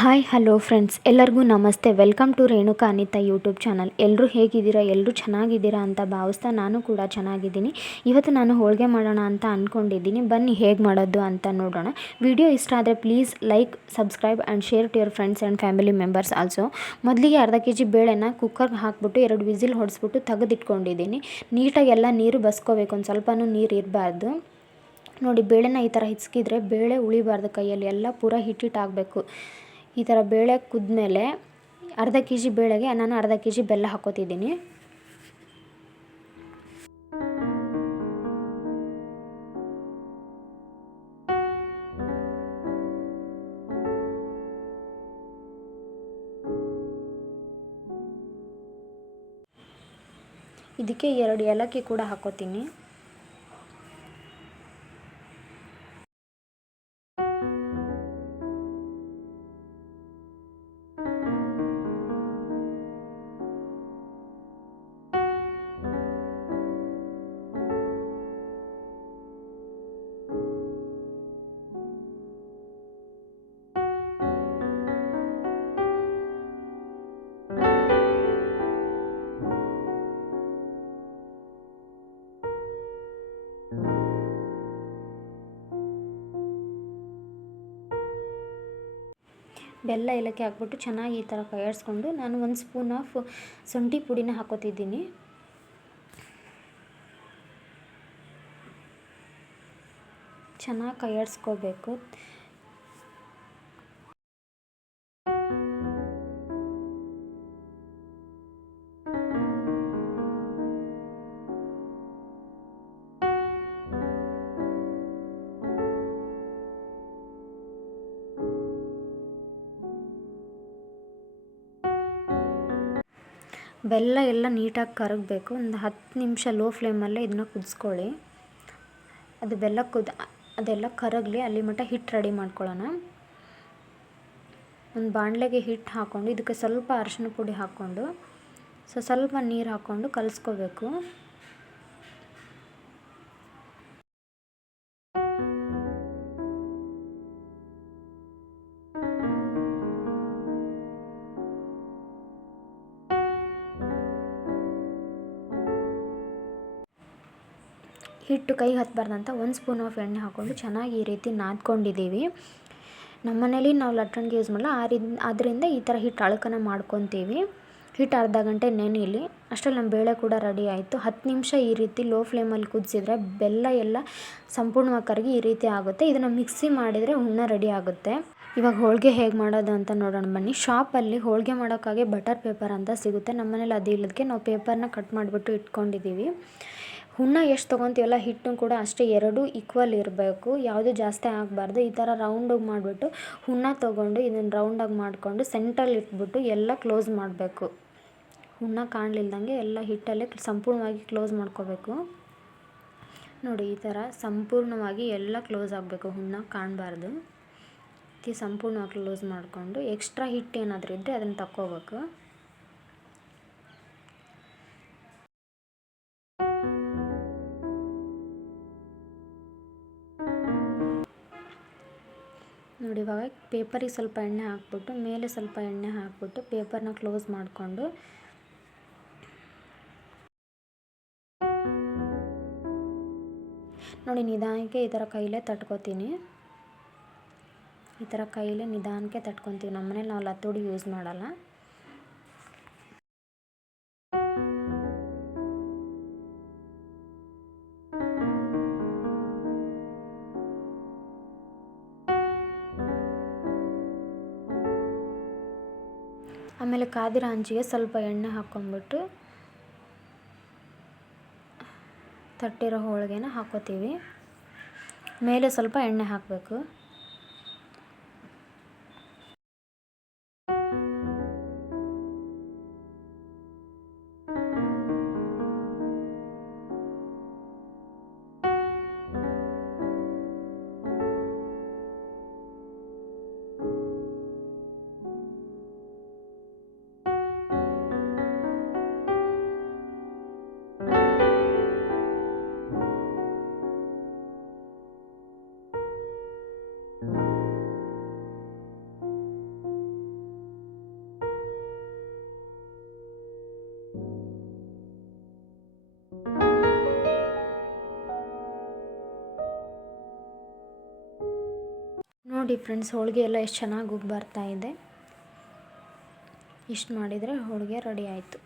Hi hello friends, ಎಲ್ಲರಿಗೂ ನಮಸ್ತೆ. Welcome to Renuka Anita YouTube channel. ಎಲ್ಲರೂ ಹೇಗಿದ್ದೀರಾ? ಎಲ್ಲರೂ ಚೆನ್ನಾಗಿದ್ದೀರಾ ಅಂತ ಭಾವಿಸ್ತಾ ನಾನು ಕೂಡ ಚೆನ್ನಾಗಿದ್ದೀನಿ. ಇವತ್ತು ನಾನು ಹೋಳಿಗೆ ಮಾಡೋಣ ಅಂತ ಅಂದ್ಕೊಂಡಿದ್ದೀನಿ. ಬನ್ನಿ ಹೇಗೆ ಮಾಡೋದು ಅಂತ ನೋಡೋಣ. ವಿಡಿಯೋ ಇಷ್ಟ ಆದರೆ please like, subscribe and share to your friends and family members also. ಮೊದಲಿಗೆ ಅರ್ಧ kg ಬೇಳೆನ ಕುಕ್ಕರ್ಗೆ ಹಾಕ್ಬಿಟ್ಟು 2 ವಿಸಿಲ್ ಹೊಡೆಸ್ಬಿಟ್ಟು ತೆಗೆದಿಟ್ಕೊಂಡಿದ್ದೀನಿ. ನೀಟಾಗಿ ಎಲ್ಲ ನೀರು ಬಸ್ಕೋಬೇಕು, ಒಂದು ಸ್ವಲ್ಪನೂ ನೀರು ಇರಬಾರ್ದು. ನೋಡಿ, ಬೇಳೆನ ಈ ಥರ ಹಿಚ್ಕಿದ್ರೆ ಬೇಳೆ ಉಳಿಬಾರ್ದು ಕೈಯಲ್ಲಿ, ಎಲ್ಲ ಪೂರ ಹಿಟ್ಟಿಟ್ಟಾಗಬೇಕು. ಈ ಥರ ಬೇಳೆ ಕುದ್ಮೇಲೆ ಅರ್ಧ kg ಬೇಳೆಗೆ ನಾನು ಅರ್ಧ kg ಬೆಲ್ಲ ಹಾಕೋತಿದ್ದೀನಿ. ಇದಕ್ಕೆ 2 ಏಲಕ್ಕಿ ಕೂಡ ಹಾಕೋತೀನಿ. ಬೆಲ್ಲ ಏಲಕ್ಕಿ ಹಾಕ್ಬಿಟ್ಟು ಚೆನ್ನಾಗಿ ಈ ಥರ ಕೈಯಾಡಿಸ್ಕೊಂಡು ನಾನು 1 ಸ್ಪೂನ್ ಆಫ್ ಶುಂಠಿ ಪುಡಿನ ಹಾಕೋತಿದ್ದೀನಿ. ಚೆನ್ನಾಗಿ ಕೈಯಾಡಿಸ್ಕೋಬೇಕು. ಬೆಲ್ಲ ಎಲ್ಲ ನೀಟಾಗಿ ಕರಗಬೇಕು. ಒಂದು 10 ನಿಮಿಷ ಲೋ ಫ್ಲೇಮಲ್ಲೇ ಇದನ್ನ ಕುದಿಸ್ಕೊಳ್ಳಿ. ಅದು ಬೆಲ್ಲ ಅದೆಲ್ಲ ಕರಗಲಿ, ಅಲ್ಲಿ ಮಟ್ಟ ಹಿಟ್ಟು ರೆಡಿ ಮಾಡ್ಕೊಳ್ಳೋಣ. ಒಂದು ಬಾಣಲೆಗೆ ಹಿಟ್ಟು ಹಾಕ್ಕೊಂಡು ಇದಕ್ಕೆ ಸ್ವಲ್ಪ ಅರಿಶಿನ ಪುಡಿ ಹಾಕ್ಕೊಂಡು ಸ್ವಲ್ಪ ನೀರು ಹಾಕ್ಕೊಂಡು ಕಲಿಸ್ಕೋಬೇಕು. ಹಿಟ್ಟು ಕೈಗೆ ಹತ್ತಬಾರ್ದಂತ 1 ಸ್ಪೂನ್ ಆಫ್ ಎಣ್ಣೆ ಹಾಕ್ಕೊಂಡು ಚೆನ್ನಾಗಿ ಈ ರೀತಿ ನಾದ್ಕೊಂಡಿದ್ದೀವಿ. ನಮ್ಮ ಮನೇಲಿ ನಾವು ಲಟ್ಟಣಿಗೆ ಯೂಸ್ ಮಾಡಲ್ಲ, ಆದ್ದರಿಂದ ಈ ಥರ ಹಿಟ್ಟು ಅಳ್ಕನ ಮಾಡ್ಕೊತೀವಿ. ಹಿಟ್ಟು ಅರ್ಧ ಗಂಟೆ ನೆನೆಯಲಿ. ಅಷ್ಟರಲ್ಲಿ ನಮ್ಮ ಬೇಳೆ ಕೂಡ ರೆಡಿ ಆಯಿತು. 10 ನಿಮಿಷ ಈ ರೀತಿ ಲೋ ಫ್ಲೇಮಲ್ಲಿ ಕುದಿಸಿದ್ರೆ ಬೆಲ್ಲ ಎಲ್ಲ ಸಂಪೂರ್ಣವಾಗಿ ಕರಗಿ ಈ ರೀತಿ ಆಗುತ್ತೆ. ಇದನ್ನು ಮಿಕ್ಸಿ ಮಾಡಿದರೆ ಹೂರ್ಣ ರೆಡಿ ಆಗುತ್ತೆ. ಇವಾಗ ಹೋಳಿಗೆ ಹೇಗೆ ಮಾಡೋದು ಅಂತ ನೋಡೋಣ ಬನ್ನಿ. ಶಾಪಲ್ಲಿ ಹೋಳಿಗೆ ಮಾಡೋಕ್ಕಾಗಿ ಬಟರ್ ಪೇಪರ್ ಅಂತ ಸಿಗುತ್ತೆ. ನಮ್ಮ ಮನೇಲಿ ಅದು ಇಲ್ಲದಕ್ಕೆ ನಾವು ಪೇಪರ್ನ ಕಟ್ ಮಾಡಿಬಿಟ್ಟು ಇಟ್ಕೊಂಡಿದ್ದೀವಿ. ಹೂರ್ಣ ಎಷ್ಟು ತೊಗೊತೀವಲ್ಲ ಹಿಟ್ಟು ಕೂಡ ಅಷ್ಟೇ 2 ಈಕ್ವಲ್ ಇರಬೇಕು, ಯಾವುದು ಜಾಸ್ತಿ ಆಗಬಾರ್ದು. ಈ ಥರ ರೌಂಡಾಗಿ ಮಾಡಿಬಿಟ್ಟು ಹೂರ್ಣ ತೊಗೊಂಡು ಇದನ್ನು ರೌಂಡಾಗಿ ಮಾಡಿಕೊಂಡು ಸೆಂಟ್ರಲ್ಲಿ ಇಟ್ಬಿಟ್ಟು ಎಲ್ಲ ಕ್ಲೋಸ್ ಮಾಡಬೇಕು. ಹೂರ್ಣ ಕಾಣಲಿಲ್ದಂಗೆ ಎಲ್ಲ ಹಿಟ್ಟಲ್ಲೇ ಸಂಪೂರ್ಣವಾಗಿ ಕ್ಲೋಸ್ ಮಾಡ್ಕೋಬೇಕು. ನೋಡಿ, ಈ ಥರ ಸಂಪೂರ್ಣವಾಗಿ ಎಲ್ಲ ಕ್ಲೋಸ್ ಆಗಬೇಕು, ಹೂರ್ಣ ಕಾಣಬಾರ್ದು. ಸಂಪೂರ್ಣವಾಗಿ ಕ್ಲೋಸ್ ಮಾಡಿಕೊಂಡು ಎಕ್ಸ್ಟ್ರಾ ಹಿಟ್ಟು ಏನಾದರೂ ಇದ್ದರೆ ಅದನ್ನು ತಕ್ಕೋಬೇಕು. ನೋಡಿ, ಇವಾಗ ಪೇಪರಿಗೆ ಸ್ವಲ್ಪ ಎಣ್ಣೆ ಹಾಕ್ಬಿಟ್ಟು ಮೇಲೆ ಸ್ವಲ್ಪ ಎಣ್ಣೆ ಹಾಕ್ಬಿಟ್ಟು ಪೇಪರ್ನ ಕ್ಲೋಸ್ ಮಾಡಿಕೊಂಡು ನೋಡಿ ನಿಧಾನಕ್ಕೆ ಈ ಥರ ಕೈಲೇ ತಟ್ಕೊತೀನಿ. ಈ ಥರ ಕೈಲೇ ನಿಧಾನಕ್ಕೆ ತಟ್ಕೊತೀವಿ. ನಮ್ಮ ಮನೇಲಿ ನಾವು ಲತ್ತೋಡಿ ಯೂಸ್ ಮಾಡಲ್ಲ. ಆಮೇಲೆ ಕಾದಿರೋ ಹಂಚಿಗೆ ಸ್ವಲ್ಪ ಎಣ್ಣೆ ಹಾಕ್ಕೊಂಡ್ಬಿಟ್ಟು ತಟ್ಟಿರೋ ಹೋಳಿಗೆನ ಹಾಕ್ಕೋತೀವಿ. ಮೇಲೆ ಸ್ವಲ್ಪ ಎಣ್ಣೆ ಹಾಕಬೇಕು. ನೋಡಿ ಫ್ರೆಂಡ್ಸ್, ಹೋಳಿಗೆ ಎಲ್ಲ ಎಷ್ಟು ಚೆನ್ನಾಗಿ ಉಬ್ಬಿ ಬರ್ತಾ ಇದೆ. ಇಷ್ಟು ಮಾಡಿದರೆ ಹೋಳಿಗೆ ರೆಡಿ ಆಯಿತು.